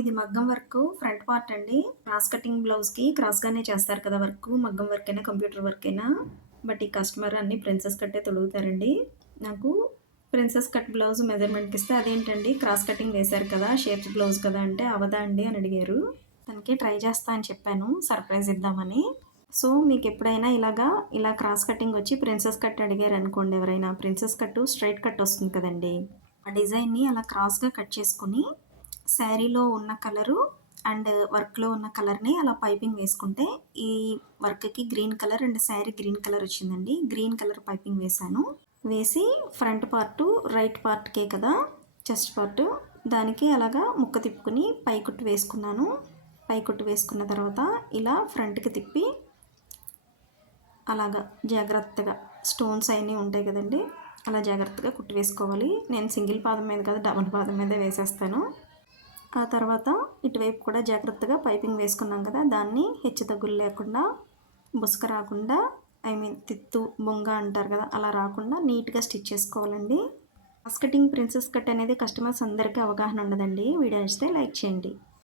ఇది మగ్గం work front part అండి. క్రాస్ కటింగ్ బ్లౌజ్కి క్రాస్ గానే చేస్తారు కదా వర్క్ మగ్గం వర్క్ అయినా కంప్యూటర్ వర్క్ అయినా. బట్ ఈ కస్టమర్ అన్ని ప్రిన్సెస్ కట్టే తొడుగుతారండి. నాకు ప్రిన్సెస్ కట్ బ్లౌజ్ మెజర్మెంట్కి ఇస్తే అదేంటండి? క్రాస్ కటింగ్ వేశారు కదా షేప్స్ బ్లౌజ్ కదా అంటే అవదా అండి అని అడిగారు. తనకి ట్రై చేస్తా అని చెప్పాను సర్ప్రైజ్ ఇద్దామని. సో మీకు ఎప్పుడైనా ఇలాగా ఇలా క్రాస్ కటింగ్ వచ్చి ప్రిన్సెస్ కట్ అడిగారు అనుకోండి ఎవరైనా. ప్రిన్సెస్ కట్ స్ట్రైట్ కట్ వస్తుంది కదండి. ఆ డిజైన్ని అలా క్రాస్గా కట్ చేసుకుని శారీలో ఉన్న కలరు అండ్ వర్క్లో ఉన్న కలర్ని అలా పైపింగ్ వేసుకుంటే ఈ వర్క్కి green colour and sari green colour వచ్చిందండి. గ్రీన్ కలర్ పైపింగ్ వేశాను. వేసి ఫ్రంట్ పార్ట్ రైట్ పార్ట్కే కదా చెస్ట్ పార్ట్. దానికి అలాగా ముక్క తిప్పుకుని పైకుట్టు వేసుకున్నాను. పైకుట్టు వేసుకున్న తర్వాత ఇలా ఫ్రంట్కి తిప్పి అలాగా జాగ్రత్తగా స్టోన్స్ అవన్నీ ఉంటాయి కదండి అలా జాగ్రత్తగా కుట్టి వేసుకోవాలి. నేను సింగిల్ పాదం మీద కదా డబుల్ పాదం మీద వేసేస్తాను. ఆ తర్వాత ఇటువైపు కూడా జాగ్రత్తగా పైపింగ్ వేసుకున్నాం కదా దాన్ని హెచ్చు తగ్గులు లేకుండా బుసక రాకుండా ఐ మీన్ తిత్తు బొంగ అంటారు కదా అలా రాకుండా నీట్గా స్టిచ్ చేసుకోవాలండి. మాస్కటింగ్ ప్రిన్సెస్ కట్ అనేది కస్టమర్స్ అందరికీ అవగాహన ఉండదండి. వీడియో నచ్చితే లైక్ చేయండి.